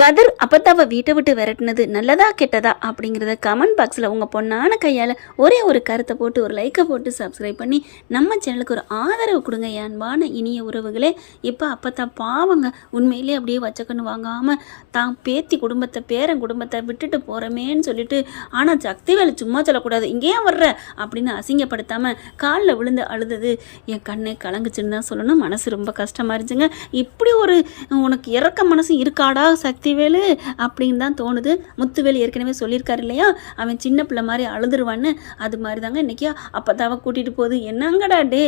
கதிர் அப்பத்தாவை வீட்டை விட்டு விரட்டினது நல்லதா கெட்டதா அப்படிங்கிறத கமெண்ட் பாக்ஸில் உங்கள் பொண்ணான கையால் ஒரே ஒரு கருத்தை போட்டு ஒரு லைக்கை போட்டு சப்ஸ்கிரைப் பண்ணி நம்ம சேனலுக்கு ஒரு ஆதரவு கொடுங்க அன்பான இனிய உறவுகளே. இப்போ அப்பத்தா பாவங்க உண்மையிலே அப்படியே வச்சக்கண்ணு வாங்காமல் தான் பேத்தி குடும்பத்தை பேரன் குடும்பத்தை விட்டுட்டு போகிறமேன்னு சொல்லிட்டு, ஆனால் சக்தி வேலை சும்மா சொல்லக்கூடாது இங்கேயே வர்ற அப்படின்னு அசிங்கப்படுத்தாமல் காலில் விழுந்து அழுதது என் கண்ணை கலங்குச்சுன்னு தான் சொல்லணும். மனசு ரொம்ப கஷ்டமாக இருந்துச்சுங்க. இப்படி ஒரு உனக்கு இறக்க மனசு இருக்காடா சக்தி வேலு அப்படின்னு தான் தோணுது. முத்துவேலு ஏற்கனவே சொல்லியிருக்காரு இல்லையா, அவன் சின்ன பிள்ளை மாதிரி அழுதுருவான்னு. அது மாதிரி தாங்க இன்றைக்கி அப்பத்தாவை கூட்டிகிட்டு போகுது. என்னங்கடா டே,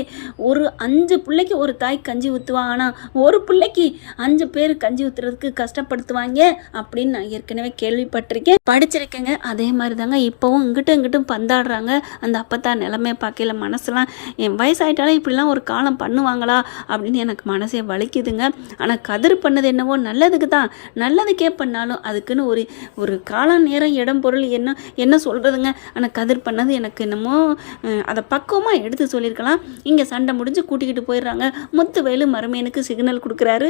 ஒரு 5 பிள்ளைக்கு ஒரு தாய் கஞ்சி ஊற்றுவான், ஆனால் ஒரு பிள்ளைக்கு 5 பேர் கஞ்சி ஊற்றுறதுக்கு கஷ்டப்படுத்துவாங்க அப்படின்னு நான் ஏற்கனவே கேள்விப்பட்டிருக்கேன், படிச்சிருக்கேங்க. அதே மாதிரி தாங்க இப்போவும் இங்கிட்டும் பந்தாடுறாங்க. அந்த அப்பத்தா நிலைமையை பார்க்கல மனசுலாம் என் வயசாயிட்டாலும் இப்படிலாம் ஒரு காலம் பண்ணுவாங்களா அப்படின்னு எனக்கு மனசே வலிக்குதுங்க. ஆனால் கதிர் பண்ணது என்னவோ நல்லதுக்கு தான், நல்லதுக்கே பண்ணாலும் அதுக்குன்னு ஒரு காலம் நேரம் இடம் பொருள் என்ன சொல்கிறதுங்க. ஆனால் கதிர் பண்ணது எனக்கு என்னமோ அதை பக்குவமாக எடுத்து சொல்லியிருக்கலாம். இங்கே சண்டை முடிஞ்சு கூட்டிக்கிட்டு போயிடுறாங்க. முத்துவேலு மருமையனுக்கு சிக்னல் கொடுக்குறாரு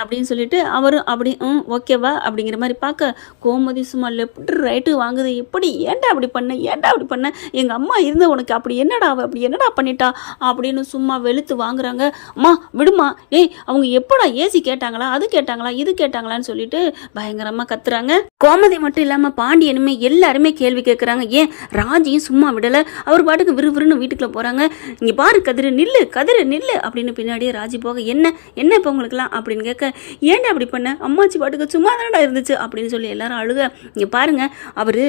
அப்படின்னு சொல்லிட்டு அவரும் அப்படி ஓகேவா அப்படிங்கிற மாதிரி பார்க்க, கோமதி சும்மா லெஃப்ட் ரைட்டு வாங்குது. எப்படி ஏன்டா அப்படி பண்ண எங்கள் அம்மா இருந்த உனக்கு அப்படி என்னடா பண்ணிட்டா அப்படின்னு சும்மா வெளுத்து வாங்குறாங்க. அம்மா விடுமா, ஏய் அவங்க எப்படா ஏசி கேட்டாங்களா, அது கேட்டாங்களா, இது கேட்டாங்களான்னு சொல்லிட்டு பயங்கரமாக கத்துறாங்க. கோமதி மட்டும் இல்லாமல் பாண்டியனுமே எல்லாருமே கேள்வி கேட்குறாங்க. ஏன் ராஜியும் சும்மா விடலை, அவர் பாட்டுக்கு விறுவிறுன்னு வீட்டுக்குள்ளே போகிறாங்க. இங்கே பாரு கதிரு நில்லு அப்படின்னு பின்னாடியே ராஜி போக, என்ன இப்போ உங்களுக்குலாம் அப்படின்னு கேட்க, ஏன்டா அப்படி பண்ண, அம்மாச்சி பாட்டுக்கு சும்மா தானடா இருந்துச்சு அப்படின்னு சொல்லி எல்லாரும் அழுக. இங்கே பாருங்க, அவர்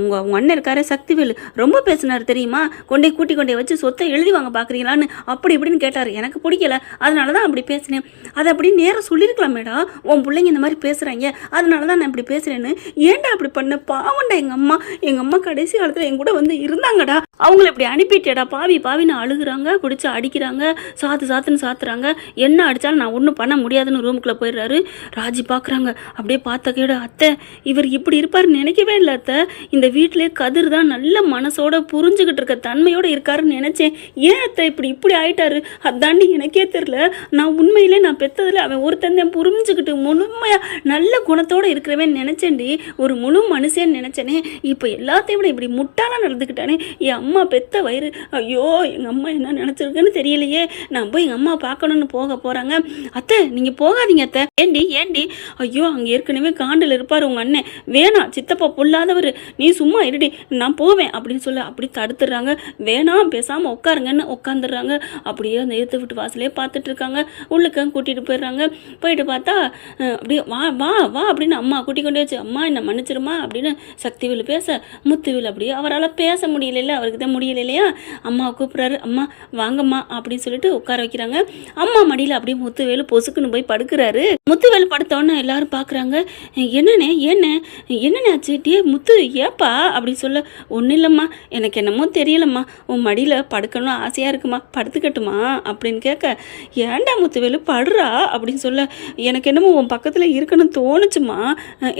உங்கள் அண்ணன் இருக்காரு சக்திவேலு ரொம்ப பேசினார் தெரியுமா, கூட்டி வச்சு சொத்தை எழுதி வாங்க பார்க்குறீங்களான்னு அப்படி இப்படின்னு கேட்டார். எனக்கு பிடிக்கல, அதனால தான் அப்படி பேசினேன். அதை அப்படி நேரம் சொல்லியிருக்கலாமேடா, உன் பிள்ளைங்க இந்த மாதிரி பேசுகிறாங்க அதனால தான் நான் இப்படி பேசுகிறேன்னு. ஏன்டா அப்படி பண்ண, பாவண்டா எங்கள் அம்மா கடைசி காலத்தில் என் கூட வந்து இருந்தாங்கடா, அவங்கள இப்படி அனுப்பிட்டேடா பாவின்னு அழுகுறாங்க, குடிச்சு அடிக்கிறாங்க, சாத்துன்னு சாத்துறாங்க. என்ன அடித்தாலும் நான் ஒன்றும் பண்ண முடியாதுன்னு ரூமுக்குள்ளே போயிடுறாரு. ராஜி பார்க்குறாங்க. அப்படியே பார்த்த கேடு, அத்தை இவர் இப்படி இருப்பாருன்னு நினைக்கவே இல்லை அத்தை, இந்த வீட்டிலே கதிர் தான் நல்ல மனசோட புரிஞ்சுக்கிட்டு இருக்க தன்மையோடு இருக்காருன்னு நினச்சேன். ஏன் அத்தை இப்படி ஆயிட்டாரு, அதாண்டி எனக்கே தெரில. நான் உண்மையிலே நான் பெற்றதில் அவன் ஒருத்தன் புரிஞ்சுக்கிட்டு முழுமையாக நல்ல குணத்தோடு இருக்கிறவன் நினச்சேன்டி, ஒரு முழு மனுஷன்னு நினச்சேனே. இப்போ எல்லாத்தையும் விட இப்படி முட்டாளாக நடந்துக்கிட்டானே. என் அம்மா பெத்த வயிறு, ஐயோ எங்கள் அம்மா என்ன நினச்சிருக்குன்னு தெரியலையே. நான் போய் எங்கள் அம்மா பார்க்கணுன்னு போகிறாங்க. அத்தை நீங்கள் போகாதீங்க அத்தை. ஏண்டி ஐயோ அங்கே ஏற்கனவே காண்டில் இருப்பார் உங்கள் அண்ணன், வேணாம் சித்தப்பா பொல்லாதவர், நீ சும்மா இருடி நான் போவேன் அப்படின்னு சொல்லி அப்படி தடுத்துடுறாங்க. வேணாம் பேசாமல் உட்காருங்கன்னு உட்காந்துடுறாங்க. அப்படியே அந்த ஏற்று விட்டு வாசலே பார்த்துட்டு இருக்காங்க. உள்ளுக்க கூட்டிகிட்டு போயிடுறாங்க. போயிட்டு பார்த்தா அப்படியே வா அப்படின்னு அம்மா கூட்டிக் கொண்டே வச்சு, அம்மா என்ன மன்னிச்சிருமா அப்படின்னு சக்திவேலு பேச, முத்துவேலு அப்படியே அவரால் பேச முடியல, அவருக்கு தான் முடியல இல்லையா. அம்மா கூப்பிட்றாரு, அம்மா வாங்கம்மா அப்படின்னு சொல்லிட்டு உட்கார வைக்கிறாங்க. அம்மா மடியில் அப்படியே முத்துவேலு பொசுக்குன்னு போய் படுக்கிறாரு. முத்துவேலு படுத்தோன்னு எல்லாரும் பார்க்குறாங்க. என்னண்ணே ஆச்சு டே முத்து ஏப்பா அப்படின்னு சொல்ல, ஒன்றும் இல்லைம்மா எனக்கு என்னமோ தெரியலம்மா, உன் மடியில் படுக்கணும்னு ஆசையாக இருக்குமா, படுத்துக்கட்டுமா அப்படின்னு கேட்க, ஏன்டா முத்துவேலு படுறா அப்படின்னு சொல்ல, எனக்கு என்னமோ உன் பக்கத்தில் இருக்கணும்னு தோணுச்சுமா,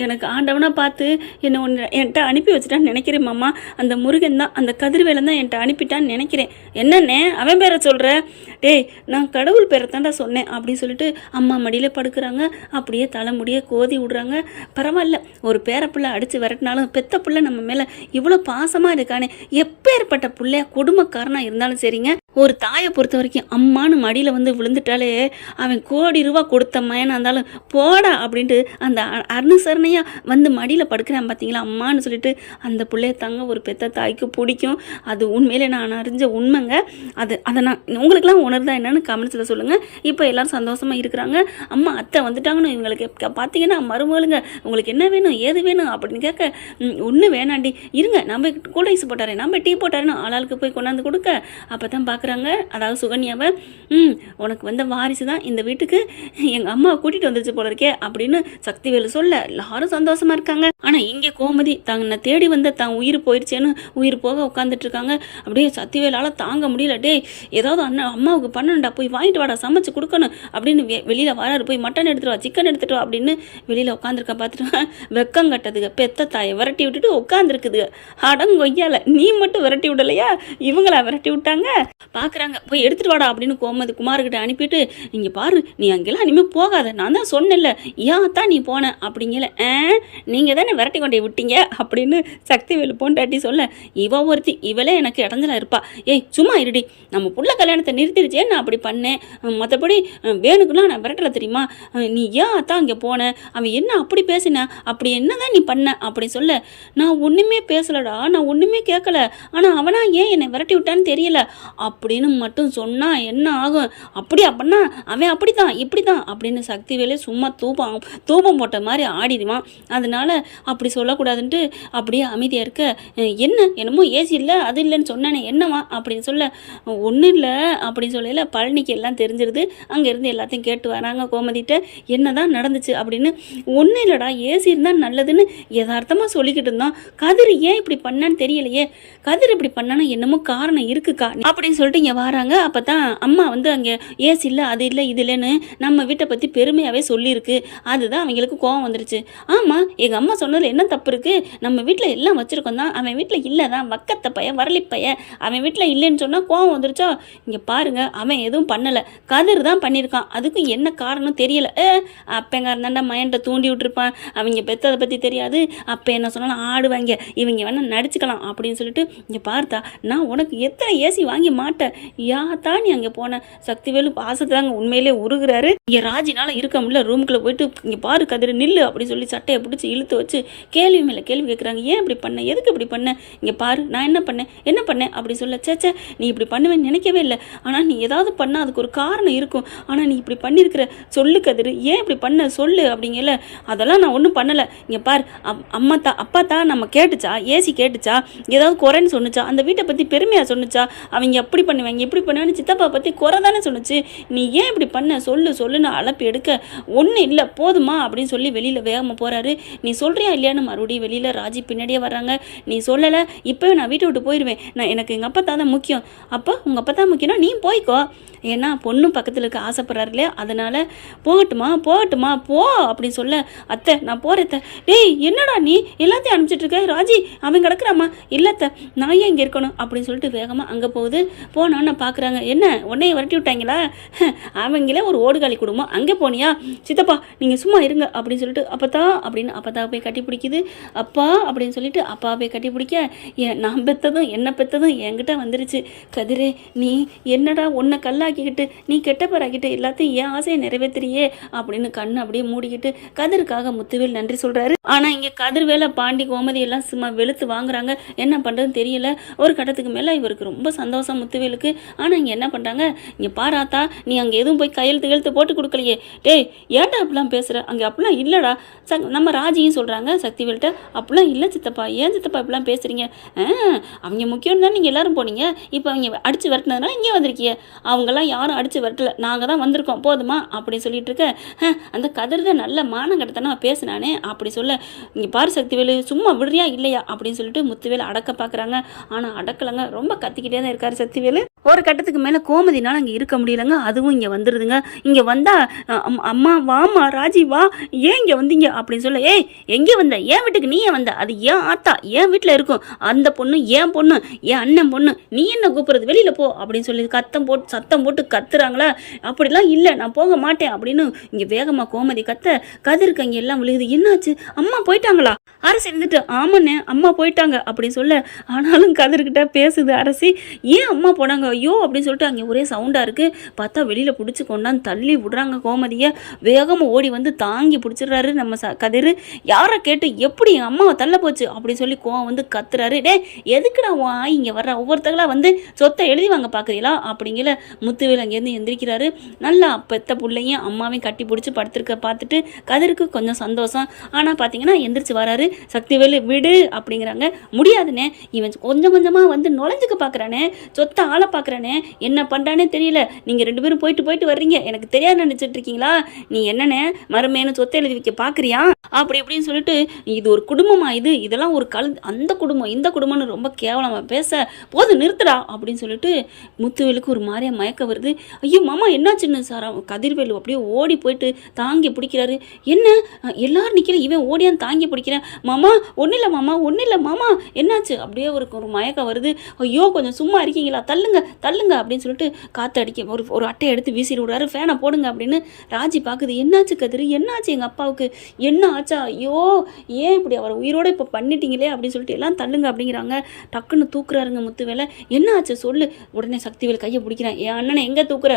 எனக்கு ஆண்டவனாக பார்த்து என்னை என்கிட்ட அனுப்பி வச்சுட்டான்னு நினைக்கிறேன் மாமா, அந்த முருகன் தான் அந்த கதிர்வேலன் தான் என்கிட்ட அனுப்பிட்டான்னு நினைக்கிறேன். என்னண்ணே அவன் பேரை சொல்கிற, டேய் நான் கடவுள் பேரை தாண்டா சொன்னேன் அப்படின்னு சொல்லிட்டு அம்மா மடியில் படுக்கிறாங்க. அப்படியே தலைமுடியே கோதி விடுறாங்க. பரவாயில்ல, ஒரு பேரப்பிள்ளை அடித்து விரட்டினாலும் பெத்த பிள்ளை நம்ம மேலே இவ்வளோ பாசமாக இருக்கானே. எப்பேற்பட்ட பிள்ளையா கொடுமைக்காரனாக இருந்தாலும் சரிங்க, ஒரு தாயை பொறுத்த வரைக்கும் அம்மானு மடியில் வந்து விழுந்துட்டாலே அவன் கோடி ரூபா கொடுத்த மயனாக இருந்தாலும் போடா அப்படின்ட்டு அந்த அனுசரணையாக வந்து மடியில் படுக்கிறான் பார்த்தீங்களா அம்மானு சொல்லிட்டு. அந்த பிள்ளைய தாங்க ஒரு பெத்த தாய்க்கு பிடிக்கும். அது உண்மையிலே நான் அறிஞ்ச உண்மைங்க. அதை நான் உங்களுக்குலாம் உணர்ந்தா என்னன்னு கமெண்ட்ஸில் சொல்லுங்கள். இப்போ எல்லோரும் சந்தோஷமாக இருக்கிறாங்க. அம்மா அத்தை வந்துட்டாங்கன்னு இவங்களுக்கு பார்த்தீங்கன்னா மருமகளுங்க உங்களுக்கு என்ன வேணும் ஏது வேணும் அப்படின்னு கேட்க, ஒன்றும் வேணாண்டி இருங்க நம்ம கூல் ஐஸ் போட்டாரேன் நம்ம டீ போட்டாரேன்னு ஆளாளுக்கு போய் கொண்டாந்து கொடுக்க, அப்போ தான் பார்க்குறாங்க. அதாவது சுகன்யாவை, உனக்கு வந்த வாரிசு தான் இந்த வீட்டுக்கு எங்கள் அம்மாவை கூட்டிகிட்டு வந்துச்சு போல இருக்கே அப்படின்னு சக்திவேலு சொல்ல எல்லாரும் சந்தோஷமாக இருக்காங்க. ஆனால் இங்கே கோமதி தன்னை தேடி வந்த தான் உயிர் போயிடுச்சேன்னு உயிர் போக உட்காந்துட்டு இருக்காங்க. அப்படியே சக்திவேலால் தாங்க முடியல. டே ஏதாவது அம்மாவுக்கு பண்ணணும்டா, போய் வாங்கிட்டு வாடா சமைச்சு கொடுக்கணும் அப்படின்னு வெளியில் வராரு. போய் மட்டன் எடுத்துட்டு வா, சிக்கன் எடுத்துட்டு வா அப்படின்னு வெளியில் உட்காந்துருக்க பார்த்துட்டு வெக்கம் கட்டதுங்க. பெத்த தாயை விரட்டி விட்டுட்டு உட்காந்துருக்குதுங்க. அடங்கொய்யால நீ மட்டும் விரட்டி விடலையா, இவங்களா விரட்டி விட்டாங்க. பார்க்குறாங்க. போய் எடுத்துகிட்டு வாடா அப்படின்னு குமார்கிட்ட அனுப்பிட்டு, இங்கே பாரு நீ அங்கெல்லாம் இனிமேல் போகாத, நான் தான் சொன்னேன்ல ஏன் தான் நீ போன அப்படிங்கல. நீங்கள் தானே விரட்டி கொண்டே விட்டீங்க அப்படின்னு சக்திவேலு பொண்டாட்டி சொல்ல, இவ ஒருத்தி இவளே எனக்கு இடைஞ்சலா இருப்பா. ஏய் சும்மா இருடி, நம்ம புள்ள கல்யாணத்தை நிறுத்திடுச்சே நான் அப்படி பண்ணேன், மற்றபடி வேணுக்குலாம் நான் விரட்டலை தெரியுமா, நீ ஏன் தான் அங்கே போன, அவன் என்ன அப்படி பேசின, அப்படி என்னதான் நீ பண்ண அப்படி சொல்ல, நான் ஒன்றுமே பேசலடா, நான் ஒன்றுமே கேட்கல, ஆனால் அவனா ஏன் என்னை விரட்டி விட்டான்னு தெரியல அப்படின்னு மட்டும் சொன்னால் என்ன ஆகும், அப்படி அப்படின்னா அவன் அப்படி தான் இப்படி தான் அப்படின்னு சக்திவேலே சும்மா தூபம் போட்ட மாதிரி ஆடிடுவான். அதனால அப்படி சொல்லக்கூடாதுன்ட்டு அப்படியே அமைதியாக இருக்க, என்னமோ ஏசி இல்லை அது இல்லைன்னு சொன்னானே என்னவா அப்படின்னு சொல்ல, ஒன்றும் இல்லை அப்படின்னு சொல்லல. பழனிக்கு எல்லாம் தெரிஞ்சிருது. அங்கேருந்து எல்லாத்தையும் கேட்டு வராங்க கோமதிட்ட, என்னதான் நடந்துச்சு அப்படின்னு. ஒன்றும் இல்லைடா, ஏசி இருந்தால் நல்லதுன்னு யதார்த்தமாக சொல்லிக்கிட்டு இருந்தான். கதிர் ஏன் இப்படி பண்ணான்னு தெரியலையே, கதிர் இப்படி பண்ணானா என்னமோ காரணம் இருக்குக்கா அப்படின்னு சொல்லிட்டு இங்கே வராங்க. அப்போ தான் அம்மா வந்து அங்கே ஏசி இல்லை அது இல்லை இது இல்லைன்னு நம்ம வீட்டை பற்றி பெருமையாகவே சொல்லியிருக்கு. அதுதான் அவங்களுக்கு கோவம் வந்துருச்சு. ஆமாம், எங்கள் அம்மா சொன்னதில் என்ன தப்பு இருக்குது, நம்ம வீட்டில் எல்லாம் வச்சுருக்கோம் தான், அவன் வீட்டில் இல்லை தான், வக்கத்த பையன் வரலி பையன், அவன் வீட்டில் இல்லைன்னு சொன்னால் கோவம் வந்துருச்சா. இங்கே பாருங்கள், அவன் எதுவும் பண்ணலை, கதிர் தான் பண்ணியிருக்கான். அதுக்கும் என்ன காரணம் தெரியலை. அப்பங்க இருந்தாண்டா மைண்டை தூண்டி விட்டுருப்பான், அவங்க பெற்றதை பற்றி தெரியாது, அப்போ என்ன சொன்னாலும் ஆடுவாங்க, இவங்க வேணால் நடிச்சுக்கலாம் அப்படின்னு சொல்லிட்டு, இங்கே பார்த்தா நான் உனக்கு எத்தனை ஏசி வாங்கி மாட்டேன், தான் நீ அங்கே போன. சக்திவேலு பாசத்தை தாங்க உண்மையிலே உருகுறாரு. இங்கே ராஜினால இருக்க முடியல, ரூமுக்குள்ளே போயிட்டு இங்கே பாரு கதிர் நில்லு அப்படின்னு சொல்லி சட்டையை பிடிச்சி இழுத்து வச்சு கேள்வி மேலே கேள்வி கேட்குறாங்க. ஏன் இப்படி பண்ண, எதுக்கு இப்படி பண்ண, இங்கே பாரு நான் என்ன பண்ணேன் அப்படி சொல்ல, சேச்சே நீ இப்படி பண்ணுவேன்னு நினைக்கவே இல்லை, ஆனால் நீ ஏதாவது பண்ணால் அதுக்கு ஒரு காரணம் இருக்கும், ஆனால் நீ இப்படி பண்ணியிருக்கிற, சொல்லு கதிர் ஏன் இப்படி பண்ண சொல்லு அப்படிங்கல. அதெல்லாம் நான் ஒன்றும் பண்ணலை, இங்கே பார் அப்பா தான் நம்ம கேட்டுச்சா, ஏசி கேட்டுச்சா, ஏதாவது குறைன்னு சொன்னுச்சா, அந்த வீட்டை பற்றி பெருமையாக சொன்னுச்சா, அவங்க எப்படி பண்ணுவாங்க இப்படி பண்ணுவேன்னு சித்தப்பா பற்றி குறை தானே சொன்னுச்சு, நீ ஏன் இப்படி பண்ண சொல்லுன்னு அழப்பி எடுக்க, ஒன்றும் இல்லை போதுமா அப்படின்னு சொல்லி வெளியில் வேகமாக போகிறாரு. நீ சொல்கிறியா இல்லையான்னு மறுபடியும் வெளியில் ராஜி பின்னாடியே வர்றாங்க. நீ சொல்லலை இப்போவே நான் வீட்டை விட்டு போயிடுவேன், எனக்கு எங்கள் அப்பா தான் முக்கியம். அப்போ உங்கள் அப்பா தான் முக்கியம்னா நீ போய்க்கோ, ஏன்னா பொண்ணும் பக்கத்தில் இருக்க ஆசைப்படுறாரு இல்லையா, அதனால் போகட்டுமா போ அப்படின்னு சொல்ல, அத்தை நான் போகிறேத்த. டேய் என்னடா நீ எல்லாத்தையும் அனுப்பிச்சிட்ருக்க, ராஜி அவன் கிடக்குறாம்மா, இல்லைத்த நான் ஏன் இங்கே இருக்கணும் அப்படின்னு சொல்லிட்டு வேகமாக அங்கே போகுது. போனோன்னு பார்க்குறாங்க, என்ன உன்னைய விரட்டி விட்டாங்களா, அவங்களே ஒரு ஓடுகாலி குடும்பம், அங்கே போனியா, சித்தப்பா நீங்கள் சும்மா இருங்க அப்படின்னு சொல்லிட்டு அப்பத்தா போய் கட்டி பிடிக்குது. அப்பா அப்படின்னு சொல்லிட்டு அப்பா போய் கட்டி பிடிக்க, நான் பெற்றதும் என்ன பெற்றதும் என்கிட்ட வந்துருச்சு. கதிரே நீ என்னடா உன்னை கல்லாக்கிக்கிட்டு நீ கெட்ட பேராக்கிட்டு எல்லாத்தையும் என் ஆசையை நிறைவேற்றியே அப்படின்னு கண்ணு அப்படியே மூடிக்கிட்டு கதிருக்காக முத்துவேல் நன்றி சொல்கிறாரு. ஆனால் இங்கே கதிர்வேலை பாண்டி கோமதி எல்லாம் சும்மா வெளுத்து வாங்குறாங்க. என்ன பண்ணுறதுன்னு தெரியல. ஒரு கட்டத்துக்கு மேலே இவருக்கு ரொம்ப சந்தோஷம் முத்துவேலுக்கு. ஆனால் இங்கே என்ன பண்ணுறாங்க, இங்கே பாராத்தா நீ அங்கே எதுவும் போய் கையெழுத்து போட்டு கொடுக்கலையே, டேய் ஏன்டா அப்படிலாம் பேசுகிற, அங்கே அப்படிலாம் இல்லைடா. நம்ம ராஜியும் சொல்கிறாங்க சக்திவேல்கிட்ட, அப்படிலாம் இல்லை சித்தப்பா, ஏன் சித்தப்பா இப்படிலாம் பேசுகிறீங்க, அவங்க முக்கியம் தான் நீங்கள் எல்லோரும் போனீங்க, இப்போ அவங்க அடித்து விரட்டினதுனால இங்கே வந்திருக்கீங்க, அவங்கெல்லாம் யாரும் அடித்து விரட்டலை, நாங்கள் தான் வந்திருக்கோம் போதுமா அப்படின்னு சொல்லிட்டு இருக்க. அந்த கதிர் தான் நல்ல மானங்கட்டத்தனமா பேசினானே அப்படி சொல்ல, இங்கே பாரு சக்திவேலு சும்மா விடுறியா இல்லையா அப்படின்னு சொல்லிட்டு முத்துவேல் அடக்க பார்க்குறாங்க. ஆனால் அடக்கலைங்க, ரொம்ப கத்திக்கிட்டே தான் இருக்காரு சக்திவேலு. ஒரு கட்டத்துக்கு மேலே கோமதினால அங்கே இருக்க முடியலைங்க, அதுவும் இங்கே வந்துடுதுங்க. இங்கே வந்தால் அம்மா வாமா ராஜி வா, ஏன் இங்கே வந்தீங்க அப்படின்னு சொல்ல, ஏய் எங்கே வந்த, என் வீட்டுக்கு நீ ஏன் வந்த, அது ஏன் ஆத்தா என் வீட்டில் இருக்கும், அந்த பொண்ணு என் பொண்ணு என் அண்ணன் பொண்ணு, நீ என்ன கூப்பிட்றது வெளியில் போ அப்படின்னு சொல்லி சத்தம் போட்டு கத்துறாங்களா. அப்படிலாம் இல்லை நான் போக மாட்டேன் அப்படின்னு இங்கே வேகமாக கோமதி கத்த, கதிருக்கு அங்கே எல்லாம் விழுகுது. என்னாச்சு அம்மா போயிட்டாங்களா, அரசி இருந்துட்டு ஆமாண்ணே அம்மா போயிட்டாங்க அப்படின்னு சொல்ல, ஆனாலும் கதிர்கிட்ட பேசுது அரசி, ஏன் அம்மா போனாங்க ஐயோ அப்படின்னு சொல்லிட்டு அங்கே ஒரே சவுண்டாக இருக்குது. பார்த்தா வெளியில் பிடிச்சி கொண்டாந்து தள்ளி விடுறாங்க கோமதியை. வேகமாக ஓடி வந்து தாங்கி பிடிச்சிடுறாரு நம்ம கதிர். யாரை கேட்டு எப்படி எங்கள் அம்மாவை தள்ள போச்சு அப்படின்னு சொல்லி கோவம் வந்து கத்துறாரு. டே எதுக்குடா இங்கே வர்ற ஒவ்வொருத்தர்களாக வந்து சொத்தை எழுதி வாங்க பார்க்குறீங்களா அப்படிங்கிற முத்துவேல் அங்கேருந்து எந்திரிக்கிறாரு. நல்லா பெத்த பிள்ளையும் அம்மாவையும் கட்டி பிடிச்சி படுத்திருக்க பார்த்துட்டு கதிருக்கு கொஞ்சம் சந்தோஷம். ஆனால் பார்த்தீங்கன்னா எந்திரிச்சு வராரு. சக்திவேலு விடு அப்படிங்கிறாங்க. முடியாதுண்ணே, இவன் கொஞ்சம் கொஞ்சமாக வந்து நுழைஞ்சுக்க பார்க்குறானே, சொத்தை ஆளை பார்க்குறானே, என்ன பண்ணுறானே தெரியல, நீங்கள் 2 பேரும் போயிட்டு வர்றீங்க, எனக்கு தெரியாது நினச்சிட்டு இருக்கீங்களா, நீ என்னண்ணே மருமேனு சொத்தை எழுதி வைக்க பார்க்குறியா அப்படி இப்படின்னு சொல்லிட்டு, இது ஒரு குடும்பமா, இதெல்லாம் ஒரு அந்த குடும்பம் இந்த குடும்பம்னு ரொம்ப கேவலமாக பேச போது நிறுத்துடா அப்படின்னு சொல்லிட்டு முத்துவேலுக்கு ஒரு மாதிரியா மயக்க வருது. ஐயோ மாமா என்னாச்சுன்னு சார் கதிர்வேலு அப்படியே ஓடி போயிட்டு தாங்கி பிடிக்கிறாரு. என்ன எல்லாரும் நிற்கிற, இவன் ஓடியான்னு தாங்கி பிடிக்கிறேன். மாமா ஒன்றும் இல்லை மாமா என்னாச்சு அப்படியே ஒரு மயக்கம் வருது. ஐயோ கொஞ்சம் சும்மா இருக்கீங்களா, தள்ள தள்ளுங்க தள்ளுங்க அப்படின்னு சொல்லிட்டு காற்று அடிக்க ஒரு அட்டையை எடுத்து வீசிட்டு விடுறாரு. ஃபேனை போடுங்க அப்படின்னு ராஜி பார்க்குது. என்னாச்சு கதிர், என்னாச்சு எங்கள் அப்பாவுக்கு, என்ன ஆச்சா, ஐயோ ஏன் இப்படி அவர் உயிரோடு இப்போ பண்ணிட்டீங்களே அப்படின்னு சொல்லிட்டு எல்லாம் தள்ளுங்க அப்படிங்கிறாங்க. டக்குன்னு தூக்குறாருங்க முத்துவேலை. என்ன ஆச்சு சொல்லு. உடனே சக்திவேல் கையை பிடிக்கிறேன். என் அண்ணனை எங்கே தூக்குற,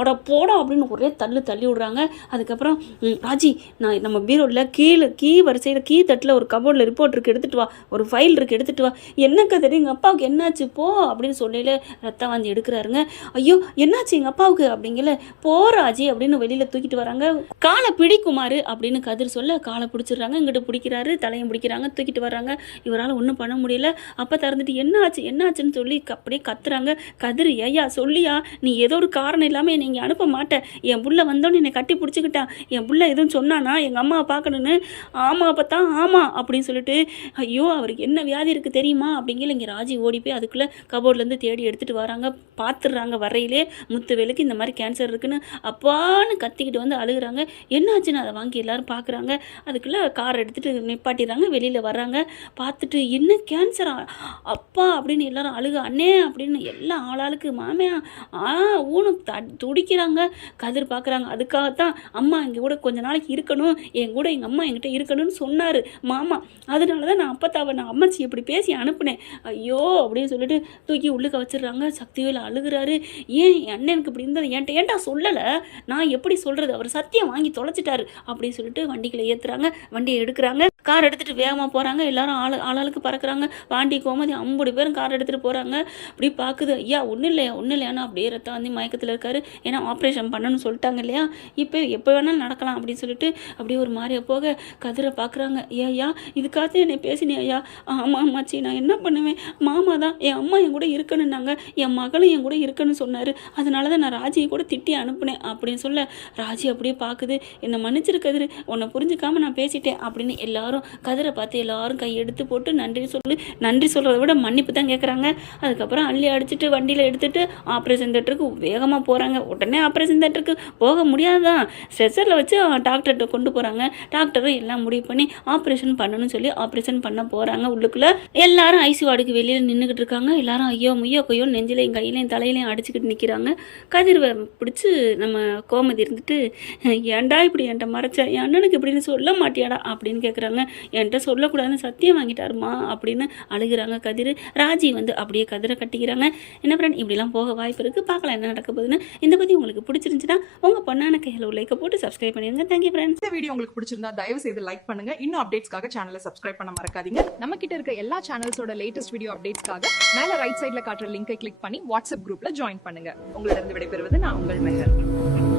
அட போடா அப்படின்னு ஒரே தள்ளி விடுறாங்க. அதுக்கப்புறம் ராஜி நான் நம்ம பீரோவில் கீ வரிசையில் கீ தட்டில் ஒரு கபோர்டில் ரிப்போர்ட் இருக்குது எடுத்துகிட்டு வா, ஒரு ஃபைல் இருக்குது எடுத்துகிட்டு வா. என்ன கதிர் எங்கள் அப்பாவுக்கு என்னாச்சு போ அப்படின்னு சொல்லையில் ரத்த வாந்தி எடுக்கிறாருங்க. ஐயோ என்னாச்சு எங்கள் அப்பாவுக்கு அப்படிங்கல. போ ராஜி அப்படின்னு வெளியில் தூக்கிட்டு வராங்க. காலை பிடிக்குமாறு அப்படின்னு கதிர் சொல்ல காலை பிடிச்சிடுறாங்க. இங்கிட்ட பிடிக்கிறாரு, தலையும் பிடிக்கிறாங்க, தூக்கிட்டு வர்றாங்க. இவரால் ஒன்றும் பண்ண முடியல. அப்போ திறந்துட்டு என்னாச்சுன்னு சொல்லி அப்படியே கத்துறாங்க. கதிர் ஏயா சொல்லியா, நீ ஏதோ ஒரு காரணம் இல்லாமல் என்னை இங்கே அனுப்ப மாட்டேன், என் புள்ள வந்தோன்னு என்னை கட்டி பிடிச்சிக்கிட்டான், என் புள்ள எதுவும் சொன்னானா எங்கள் அம்மாவை பார்க்கணுன்னு. ஆமாம் அப்போ தான் ஆமாம் அப்படின்னு சொல்லிட்டு ஐயோ அவருக்கு என்ன வியாதி இருக்குது தெரியுமா அப்படிங்கிற இங்கே ராஜி ஓடி போய் அதுக்குள்ளே கபோர்ட்லேருந்து தேடி எடுத்துகிட்டு வராங்க. பார்த்துடுறாங்க வரையிலே முத்துவேலுக்கு இந்த மாதிரி கேன்சர் இருக்குன்னு. அப்பான்னு கத்திக்கிட்டு வந்து அழுகுறாங்க. என்னாச்சுன்னு அதை வாங்கி எல்லாரும் பார்க்குறாங்க. அதுக்குள்ளே கார் எடுத்துகிட்டு நிப்பாட்டிடுறாங்க. வெளியில் வர்றாங்க. பார்த்துட்டு என்ன கேன்சரா அப்பா அப்படின்னு எல்லாரும் அழுக. அண்ணே அப்படின்னு எல்லாம் ஆளாளுக்கு மாமையா ஊனு துடிக்கிறாங்க. கதிர் பார்க்குறாங்க. அதுக்காகத்தான் அம்மா எங்க கூட கொஞ்ச நாளைக்கு இருக்கணும், என் கூட எங்கள் அம்மா என்கிட்ட இருக்கணும்னு சொன்னார் மாமா. அதனால தான் நான் அப்பத்தாவை நான் அம்மாச்சி இப்படி பேசி அனுப்புனேன். ஐயோ அப்படின்னு சொல்லிட்டு தூக்கி உள்ளுக்க வச்சிடுறாங்க. சக்திவேல் அழுகுறாரு. ஏன் என் அண்ணனுக்கு இப்படி இருந்தது ஏன்டா சொல்லலை, நான் எப்படி சொல்கிறது, அவர் சத்தியம் வாங்கி தொலைச்சிட்டாரு அப்படின்னு சொல்லிட்டு வண்டிகளை ஏற்றுறாங்க. வண்டியை எடுக்கிறாங்க. கார் எடுத்துகிட்டு வேகமாக போகிறாங்க. எல்லாரும் ஆளாளுக்கு பறக்கிறாங்க. பாண்டி கோமதி 50 பேரும் கார் எடுத்துகிட்டு போகிறாங்க. அப்படி பார்க்குது. ஐயா ஒன்றும் இல்லையானா அப்படியே ரத்தம் வந்து மயக்கத்தில் இருக்காரு. ஏன்னா ஆப்ரேஷன் பண்ணணும்னு சொல்லிட்டாங்க இல்லையா, எப்போ வேணாலும் நடக்கலாம் அப்படின்னு சொல்லிட்டு அப்படியே ஒரு மாதிரியா போக கதிரை பார்க்குறாங்க. ஐயா இதுக்காக என்னை பேசினே ஐயா. ஆமாம் அம்மாச்சி நான் என்ன பண்ணுவேன், மாமா தான் என் அம்மா என் கூட இருக்கணுன்னாங்க, என் மகளும் என் கூட இருக்கணும்னு சொன்னார், அதனால தான் நான் ராஜியை கூட திட்டி அனுப்புனேன் அப்படின்னு சொல்ல ராஜி அப்படியே பார்க்குது. என்னை மன்னிச்சிரு கதிர், உன்னை புரிஞ்சுக்காமல் நான் பேசிட்டேன் அப்படின்னு எல்லாரும் கதிரை பார்த்து எல்லாரும் கை எடுத்து போட்டு நன்றி சொல்கிறத விட மன்னிப்பு தான் கேட்குறாங்க. அதுக்கப்புறம் அள்ளி அடிச்சுட்டு வண்டியில் எடுத்துகிட்டு ஆப்ரேஷன் தேட்டருக்கு வேகமாக போகிறாங்க. உடனே ஆப்ரேஷன் தேட்டருக்கு போக முடியாதான், ஸ்ட்ரெச்சரில் வச்சு டாக்டர்கிட்ட கொண்டு போகிறாங்க. டாக்டரும் எல்லாம் முடிவு பண்ணி ஆப்ரேஷன் பண்ணணும்னு சொல்லி ஆப்ரேஷன் பண்ண போகிறாங்க. உள்ளுக்குள்ளே எல்லாரும் ஐசி வார்டுக்கு வெளியில் நின்றுக்கிட்டு இருக்காங்க. எல்லாரும் ஐயோ முய்யோ கொய்யோ நெஞ்சிலையும் கையிலையும் தலையிலையும் அடிச்சுக்கிட்டு நிற்கிறாங்க. கதிர்வை பிடிச்சி நம்ம கோமதி இருந்துட்டு ஏன்டா இப்படி என்கிட்ட மறைச்ச, என் அண்ணனுக்கு இப்படின்னு சொல்ல மாட்டியாடா அப்படின்னு கேட்குறாங்க. என்கிட்ட சொல்லக்கூடாதுன்னு சத்தியம் வாங்கிட்டாருமா அப்படின்னு அழுகிறாங்க. கதிர் ராஜி வந்து அப்படியே கதிரை கட்டிக்கிறாங்க. என்ன ஃப்ரெண்ட் இப்படிலாம் போக வாய்ப்பு இருக்குது, பார்க்கலாம் என்ன நடக்க போகுதுன்னு. இந்த பற்றி உங்களுக்கு பிடிச்சிருந்துச்சுன்னா உங்கள் பொண்ணான கையில் ஒரு லைக்கை போட்டு சப்ஸ்கிரைப் பண்ணிடுங்க. Thank you friends. இந்த வீடியோ உங்களுக்கு பிடிச்சிருந்தா தயவு செய்து லைக் பண்ணுங்க. இன்னும் அப்டேட்ஸ்க்காக சேனலை சப்ஸ்கிரைப் பண்ண மறக்காதீங்க. நம்ம கிட்ட இருக்க எல்லா சேனல்ஸோட லேட்டஸ்ட் வீடியோ அப்டேட்ஸ்க்காக மேல ரைட் சைட்ல காட்டுற லிங்கை கிளிக் பண்ணி வாட்ஸ்அப் குரூப்ல ஜாயின் பண்ணுங்க. உங்களிடம் விடைபெறுவது நான் உங்கள் மெஹர்.